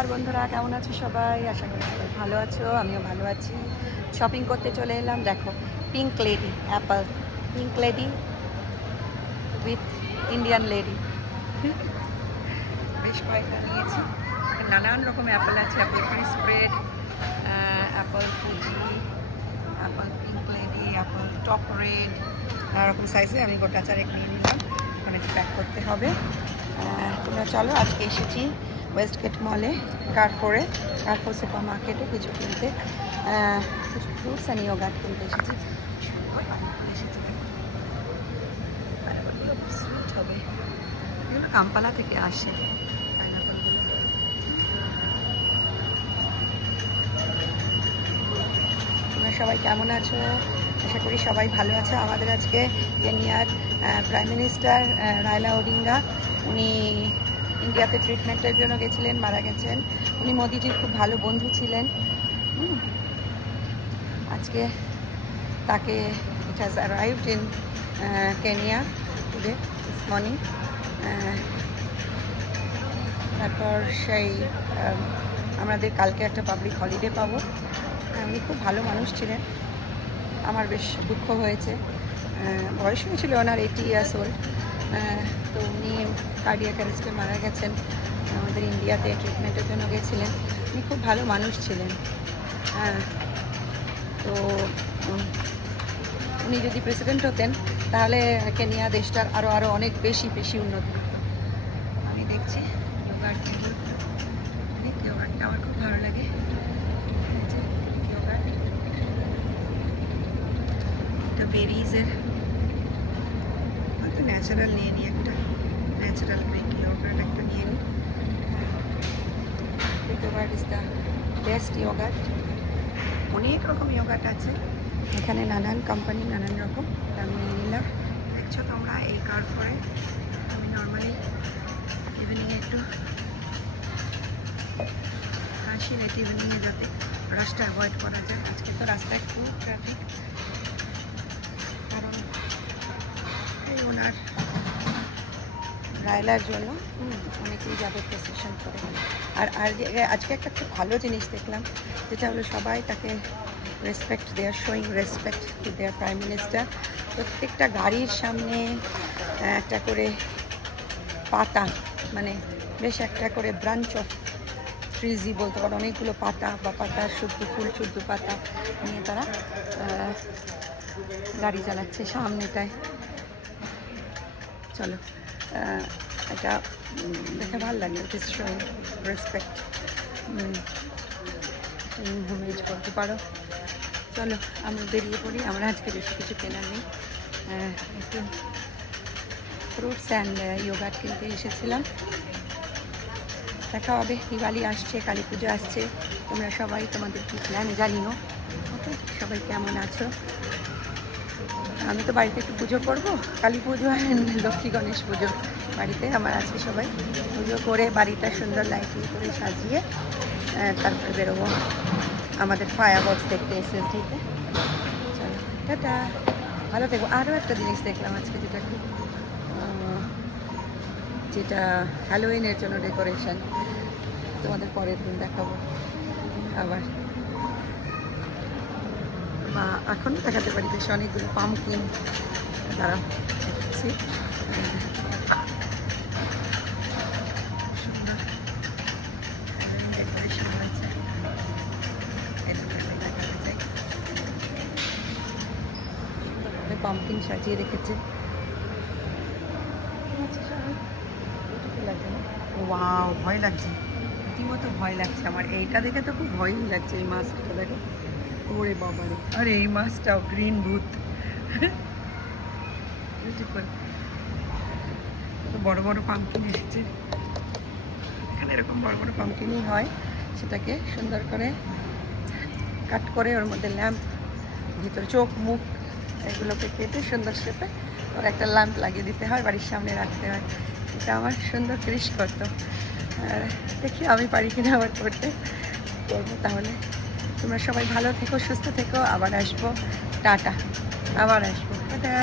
আর বন্ধুরা, কেমন আছো সবাই? আশা করি সবাই ভালো আছো, আমিও ভালো আছি। শপিং করতে চলে এলাম, দেখো pink lady apple pink lady with Indian lady বেশ কয়েকটা নিয়েছি। নানান রকম অ্যাপল আছে apple free spread apple Fuji apple pink lady apple top red নানা রকম সাইজে আমি গোটা চারেক নিয়ে নিলাম। ওখানে প্যাক করতে হবে। তোমরা চলো, আজকে এসেছি ওয়েস্টগেট মলে কারফোরে কারফোর সুপার মার্কেটে কিছু কিনতে কিছু ফ্রুটস অ্যান্ড ইয়োগার্ট কিনতে এসেছি। কাম্পালা থেকে আসে। সবাই কেমন আছো? আশা করি সবাই ভালো আছে। আমাদের আজকে কেনিয়ার প্রাইম মিনিস্টার রায়লা ওডিঙ্গা, উনি ইন্ডিয়াতে ট্রিটমেন্টের জন্য গেছিলেন, মারা গেছেন। উনি মোদিজির খুব ভালো বন্ধু ছিলেন। আজকে তাকে it has arrived in Kenya today this morning তারপর সেই আমাদের কালকে একটা পাবলিক হলিডে পাবো। উনি খুব ভালো মানুষ ছিলেন। আমার বেশ দুঃখ হয়েছে। বয়স হয়েছিল ওনার এইটি ইয়ার্স ওল্ড তো উনি কার্ডিয়াক অ্যারেস্টে মারা গেছেন। আমাদের ইন্ডিয়াতে ট্রিটমেন্টের জন্য গেছিলেন। উনি খুব ভালো মানুষ ছিলেন। হ্যাঁ তো উনি যদি প্রেসিডেন্ট হতেন, তাহলে কেনিয়া দেশটার আরও আরও অনেক বেশি বেশি উন্নতি আমি দেখছি আমার খুব ভালো লাগে। বেরিজের হয়তো ন্যাচারাল নিয়ে নিই একটা ন্যাচারাল গ্রিক ইয়োগার্ট একটা নিয়ে নিই। Yoghurt is the best yoghurt অনেক রকম ইয়োগার্ট আছে। এখানে নানান কোম্পানি নানান রকম। আমি নিয়ে নিলাম। দেখছ তোমরা এই কার। পরে আমি নর্মালি ইভিনিংয়ে একটু হাসি রেট ইভিনিংয়ে যাতে রাস্তা অ্যাভয়েড করা যায়। আজকে তো রাস্তায় খুব ট্রাফিক ওনার রায়লার জন্য। অনেকেই যাবে প্রসেশন করে। আর আর আজকে একটা খুব ভালো জিনিস দেখলাম, যেটা হলো সবাই তাকে respect their showing respect to their prime minister প্রত্যেকটা গাড়ির সামনে একটা করে পাতা মানে বেশ একটা করে ব্রাঞ্চ অফ ট্রিজি বলতে পারো, অনেকগুলো পাতা, বা পাতা, শুদ্ধ ফুল, শুদ্ধ পাতা নিয়ে তারা গাড়ি চালাচ্ছে সামনেটায়। চলো এটা দেখে ভালো লাগে শোয়িং রেসপেক্ট হোমেজ করতে পারো চলো আমরা বেরিয়ে পড়ি আমরা আজকে বেশি কিছু কেনা নেই একটু ফ্রুটস অ্যান্ড ইয়োগাট কিনতে এসেছিলাম দেখা হবে দিওয়ালি আসছে কালী পুজো আসছে তোমরা সবাই তোমাদের কী প্ল্যান জানিও ওকে সবাই কেমন আছো আমি তো বাড়িতে একটু পুজো করব। কালী পুজো and লক্ষ্মী গণেশ পুজো বাড়িতে আমার আছে সবাই। পুজো করে বাড়িটা সুন্দর লাইটিং করে সাজিয়ে তারপরে বেরোবো আমাদের ফায়ার বক্স দেখতে এসে ঠিক চলো, টাটা। ভালো থেকো। আরও একটা জিনিস দেখলাম আজকে যেটা খুব যেটা হ্যালোইনের জন্য ডেকোরেশন তোমাদের পরের দিন দেখাবো। আবার। বা এখনও দেখাতে পারি বেশ অনেকগুলো পাম্পকিন সুন্দর ডেকোরেশন পাম্পকিন সাজিয়ে রেখেছে। ওয়াও ভয় লাগছে। রীতিমতো ভয় লাগছে আমার। এইটা দেখে তো খুব ভয়ই লাগছে এই মাস্কটা দেখো। ওরে বাবারে। আরে, এই মাছটাও গ্রিন ভূত। বিউটিফুল বড় বড় পাম্পকিন এসেছে। এখানে এরকম বড় বড় পাম্পকিনই হয়। সেটাকে সুন্দর করে কাট করে ওর মধ্যে ল্যাম্প ভিতরে চোখ, মুখ, এগুলোকে কেটে সুন্দর শেপে ওর একটা ল্যাম্প লাগিয়ে দিতে হয়, বাড়ির সামনে রাখতে হয়। এটা আমার সুন্দর ক্রিস করতো আর দেখি আমি পারি কিনা আবার করতে। করব তাহলে। তোমরা সবাই ভালো থেকো সুস্থ থেকো আবার আসব। টাটা আবার আসব। টাটা।